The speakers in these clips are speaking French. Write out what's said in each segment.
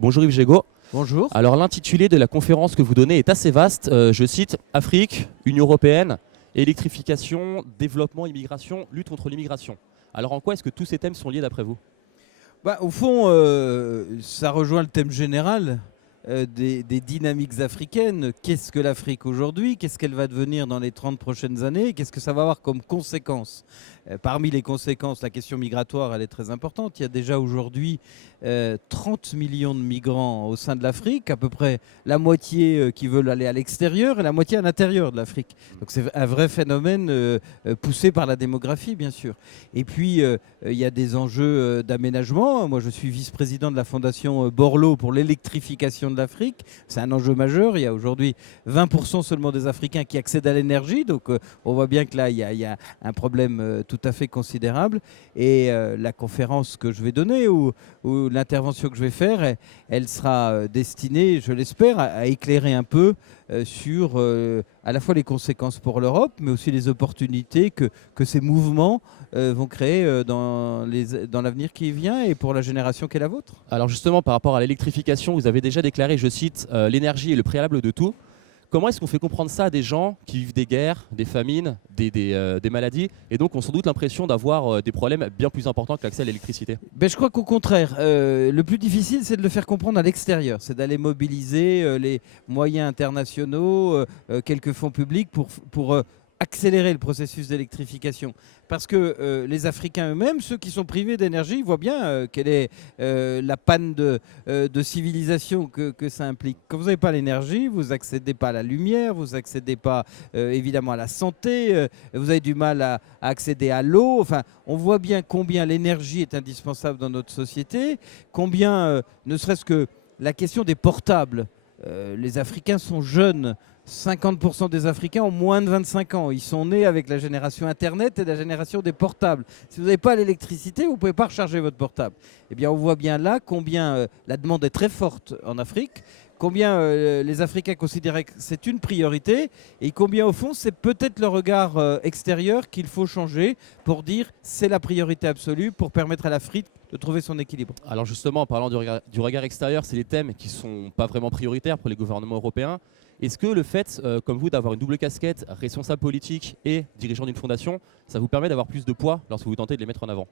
Bonjour Yves Gégaud. Bonjour. Alors l'intitulé de la conférence que vous donnez est assez vaste. Je cite Afrique, Union européenne, électrification, développement, immigration, lutte contre l'immigration. Alors en quoi est-ce que tous ces thèmes sont liés d'après vous? Au fond, ça rejoint le thème général des dynamiques africaines. Qu'est-ce que l'Afrique aujourd'hui? Qu'est-ce qu'elle va devenir dans les 30 prochaines années? Qu'est-ce que ça va avoir comme conséquences? Parmi les conséquences, la question migratoire, elle est très importante. Il y a déjà aujourd'hui 30 millions de migrants au sein de l'Afrique, à peu près la moitié qui veulent aller à l'extérieur et la moitié à l'intérieur de l'Afrique. Donc c'est un vrai phénomène poussé par la démographie, bien sûr. Et puis, il y a des enjeux d'aménagement. Moi, je suis vice-président de la fondation Borloo pour l'électrification de l'Afrique. C'est un enjeu majeur. Il y a aujourd'hui 20% seulement des Africains qui accèdent à l'énergie. Donc, on voit bien que là, il y a un problème tout à fait considérable. Et la conférence que je vais donner ou l'intervention que je vais faire, elle sera destinée, je l'espère, à éclairer un peu sur à la fois les conséquences pour l'Europe, mais aussi les opportunités que ces mouvements vont créer dans l'avenir qui vient et pour la génération qui est la vôtre. Alors justement, par rapport à l'électrification, vous avez déjà déclaré, je cite, l'énergie est le préalable de tout. Comment est-ce qu'on fait comprendre ça à des gens qui vivent des guerres, des famines, des maladies, et donc ont sans doute l'impression d'avoir des problèmes bien plus importants que l'accès à l'électricité? Je crois qu'au contraire, le plus difficile, c'est de le faire comprendre à l'extérieur. C'est d'aller mobiliser les moyens internationaux, quelques fonds publics pour accélérer le processus d'électrification. Parce que les Africains eux-mêmes, ceux qui sont privés d'énergie, voient bien quelle est la panne de civilisation que ça implique. Quand vous n'avez pas l'énergie, vous n'accédez pas à la lumière, vous n'accédez pas évidemment à la santé, vous avez du mal à accéder à l'eau. Enfin, on voit bien combien l'énergie est indispensable dans notre société, combien, ne serait-ce que la question des portables, les Africains sont jeunes. 50% des Africains ont moins de 25 ans. Ils sont nés avec la génération Internet et la génération des portables. Si vous n'avez pas l'électricité, vous ne pouvez pas recharger votre portable. Eh bien, on voit bien là combien la demande est très forte en Afrique, combien les Africains considéraient que c'est une priorité et combien, au fond, c'est peut-être le regard extérieur qu'il faut changer pour dire c'est la priorité absolue pour permettre à l'Afrique de trouver son équilibre. Alors justement, en parlant du regard extérieur, c'est des thèmes qui ne sont pas vraiment prioritaires pour les gouvernements européens. Est-ce que le fait, comme vous, d'avoir une double casquette, responsable politique et dirigeant d'une fondation, ça vous permet d'avoir plus de poids lorsque vous tentez de les mettre en avant?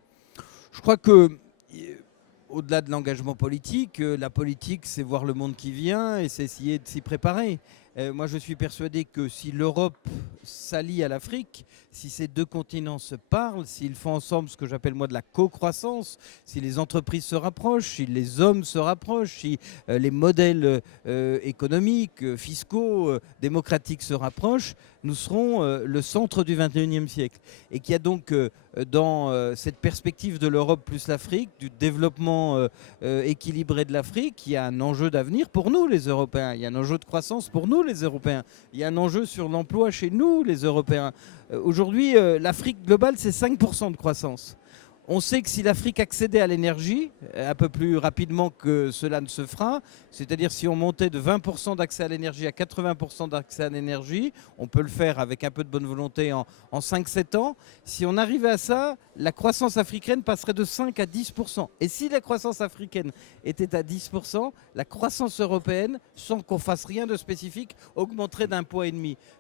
Je crois que, au-delà de l'engagement politique, la politique, c'est voir le monde qui vient et c'est essayer de s'y préparer. Moi, je suis persuadé que si l'Europe s'allie à l'Afrique, si ces deux continents se parlent, s'ils font ensemble ce que j'appelle moi de la co-croissance, si les entreprises se rapprochent, si les hommes se rapprochent, si les modèles économiques, fiscaux, démocratiques se rapprochent, nous serons le centre du XXIe siècle. Et qu'il y a donc dans cette perspective de l'Europe plus l'Afrique, du développement équilibré de l'Afrique, il y a un enjeu d'avenir pour nous les Européens, il y a un enjeu de croissance pour nous les Européens, il y a un enjeu sur l'emploi chez nous les Européens. Aujourd'hui, l'Afrique globale, c'est 5% de croissance. On sait que si l'Afrique accédait à l'énergie un peu plus rapidement que cela ne se fera, c'est-à-dire si on montait de 20% d'accès à l'énergie à 80% d'accès à l'énergie, on peut le faire avec un peu de bonne volonté en 5-7 ans. Si on arrivait à ça, la croissance africaine passerait de 5 à 10%. Et si la croissance africaine était à 10%, la croissance européenne, sans qu'on fasse rien de spécifique, augmenterait d'1,5 point.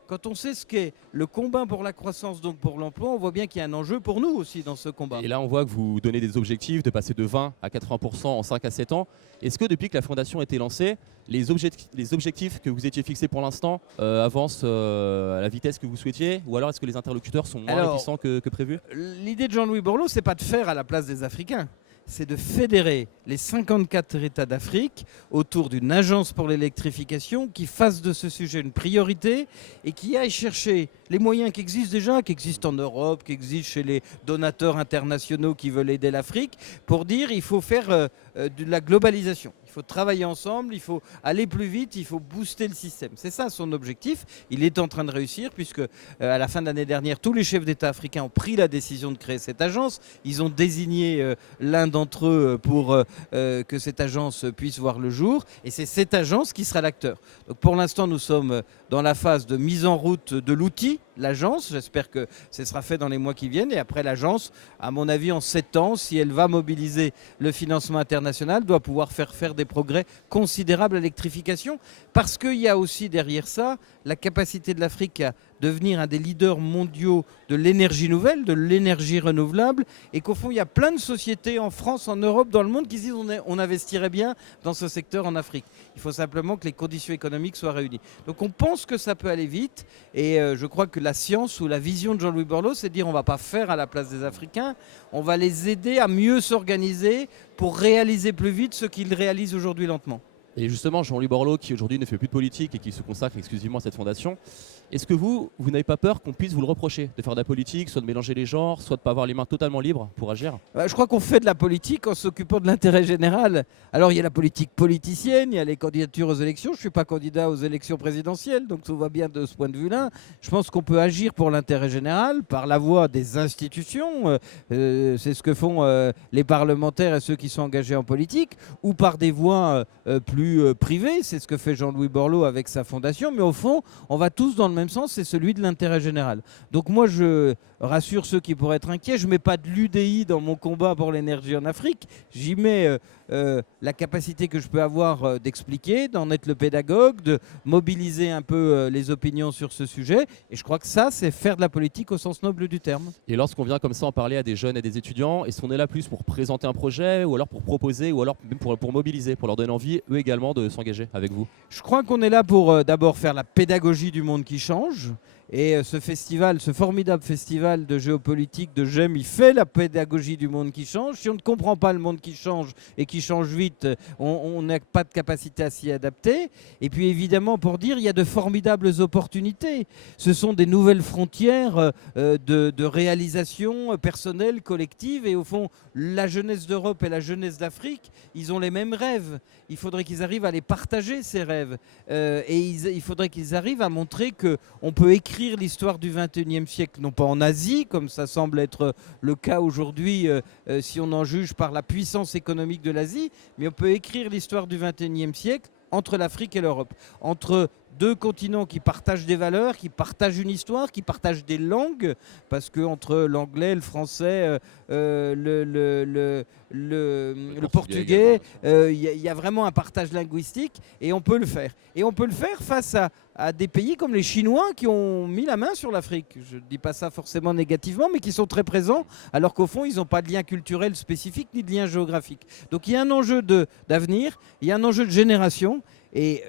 Quand on sait ce qu'est le combat pour la croissance, donc pour l'emploi, on voit bien qu'il y a un enjeu pour nous aussi dans ce combat. Et là, on voit que vous donnez des objectifs de passer de 20 à 80% en 5 à 7 ans. Est-ce que depuis que la fondation a été lancée, les objectifs que vous étiez fixés pour l'instant avancent à la vitesse que vous souhaitiez? Ou alors est-ce que les interlocuteurs sont moins réticents que prévu? L'idée de Jean-Louis Borloo, c'est pas de faire à la place des Africains. C'est de fédérer les 54 États d'Afrique autour d'une agence pour l'électrification qui fasse de ce sujet une priorité et qui aille chercher les moyens qui existent déjà, qui existent en Europe, qui existent chez les donateurs internationaux qui veulent aider l'Afrique, pour dire il faut faire de la globalisation. Il faut travailler ensemble, il faut aller plus vite, il faut booster le système. C'est ça son objectif. Il est en train de réussir puisque à la fin de l'année dernière, tous les chefs d'État africains ont pris la décision de créer cette agence. Ils ont désigné l'un d'entre eux pour que cette agence puisse voir le jour. Et c'est cette agence qui sera l'acteur. Donc pour l'instant, nous sommes dans la phase de mise en route de l'outil. l'agence. J'espère que ce sera fait dans les mois qui viennent. Et après, l'agence, à mon avis, en 7 ans, si elle va mobiliser le financement international, doit pouvoir faire des progrès considérables à l'électrification. Parce qu'il y a aussi derrière ça la capacité de l'Afrique à devenir un des leaders mondiaux de l'énergie nouvelle, de l'énergie renouvelable, et qu'au fond, il y a plein de sociétés en France, en Europe, dans le monde qui se disent on investirait bien dans ce secteur en Afrique. Il faut simplement que les conditions économiques soient réunies. Donc on pense que ça peut aller vite, et je crois que la science ou la vision de Jean-Louis Borloo, c'est de dire on ne va pas faire à la place des Africains, on va les aider à mieux s'organiser pour réaliser plus vite ce qu'ils réalisent aujourd'hui lentement. Et justement, Jean-Louis Borloo, qui aujourd'hui ne fait plus de politique et qui se consacre exclusivement à cette fondation, est-ce que vous n'avez pas peur qu'on puisse vous le reprocher, de faire de la politique, soit de mélanger les genres, soit de ne pas avoir les mains totalement libres pour agir? Je crois qu'on fait de la politique en s'occupant de l'intérêt général. Alors il y a la politique politicienne, il y a les candidatures aux élections. Je ne suis pas candidat aux élections présidentielles, donc tout va bien de ce point de vue-là. Je pense qu'on peut agir pour l'intérêt général par la voie des institutions. C'est ce que font les parlementaires et ceux qui sont engagés en politique, ou par des voies plus privées. C'est ce que fait Jean-Louis Borloo avec sa fondation. Mais au fond, on va tous dans le même sens, c'est celui de l'intérêt général. Donc moi, je rassure ceux qui pourraient être inquiets. Je ne mets pas de l'UDI dans mon combat pour l'énergie en Afrique. J'y mets la capacité que je peux avoir d'expliquer, d'en être le pédagogue, de mobiliser un peu les opinions sur ce sujet. Et je crois que ça, c'est faire de la politique au sens noble du terme. Et lorsqu'on vient comme ça en parler à des jeunes et des étudiants, est-ce qu'on est là plus pour présenter un projet, ou alors pour proposer, ou alors même pour mobiliser, pour leur donner envie, eux également, de s'engager avec vous? Je crois qu'on est là pour d'abord faire la pédagogie du monde qui change. Et ce festival, ce formidable festival de géopolitique de GEM, il fait la pédagogie du monde qui change. Si on ne comprend pas le monde qui change et qui change vite, on n'a pas de capacité à s'y adapter. Et puis évidemment, pour dire, il y a de formidables opportunités. Ce sont des nouvelles frontières de réalisation personnelle, collective. Et au fond, la jeunesse d'Europe et la jeunesse d'Afrique, ils ont les mêmes rêves. Il faudrait qu'ils arrivent à les partager, ces rêves. Et il faudrait qu'ils arrivent à montrer qu'on peut écrire l'histoire du XXIe siècle, non pas en Asie, comme ça semble être le cas aujourd'hui, si on en juge par la puissance économique de l'Asie, mais on peut écrire l'histoire du XXIe siècle entre l'Afrique et l'Europe, entre deux continents qui partagent des valeurs, qui partagent une histoire, qui partagent des langues, parce qu'entre l'anglais, le français, le portugais, il y a vraiment un partage linguistique, et on peut le faire. Et on peut le faire face à des pays comme les Chinois qui ont mis la main sur l'Afrique. Je ne dis pas ça forcément négativement, mais qui sont très présents, alors qu'au fond, ils n'ont pas de lien culturel spécifique ni de lien géographique. Donc il y a un enjeu d'avenir, il y a un enjeu de génération, et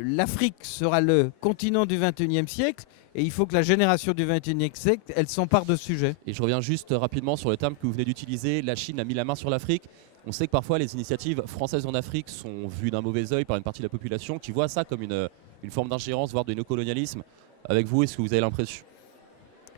l'Afrique sera le continent du XXIe siècle, et il faut que la génération du XXIe siècle, elle s'empare de ce sujet. Et je reviens juste rapidement sur le terme que vous venez d'utiliser, la Chine a mis la main sur l'Afrique. On sait que parfois les initiatives françaises en Afrique sont vues d'un mauvais œil par une partie de la population qui voit ça comme une forme d'ingérence, voire de néocolonialisme. Avec vous, est-ce que vous avez l'impression?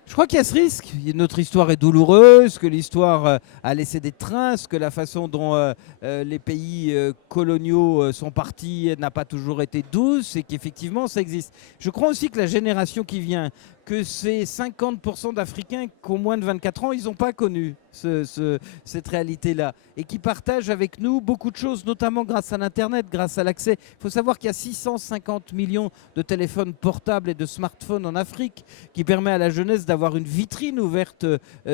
Je crois qu'il y a ce risque. Notre histoire est douloureuse, que l'histoire a laissé des traces, que la façon dont les pays coloniaux sont partis n'a pas toujours été douce, et qu'effectivement ça existe. Je crois aussi que la génération qui vient, que ces 50% d'Africains qui ont moins de 24 ans, ils n'ont pas connu cette réalité-là, et qui partagent avec nous beaucoup de choses, notamment grâce à l'Internet, grâce à l'accès. Il faut savoir qu'il y a 650 millions de téléphones portables et de smartphones en Afrique, qui permet à la jeunesse d'avoir une vitrine ouverte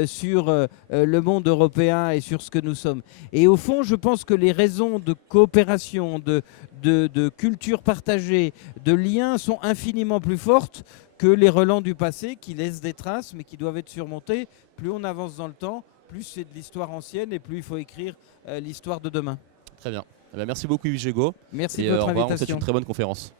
sur le monde européen et sur ce que nous sommes. Et au fond, je pense que les raisons de coopération, de culture partagée, de liens sont infiniment plus fortes que les relents du passé qui laissent des traces mais qui doivent être surmontés. Plus on avance dans le temps, plus c'est de l'histoire ancienne et plus il faut écrire l'histoire de demain. Très bien. Merci beaucoup Yves Jégo. Merci de votre invitation. C'est une très bonne conférence.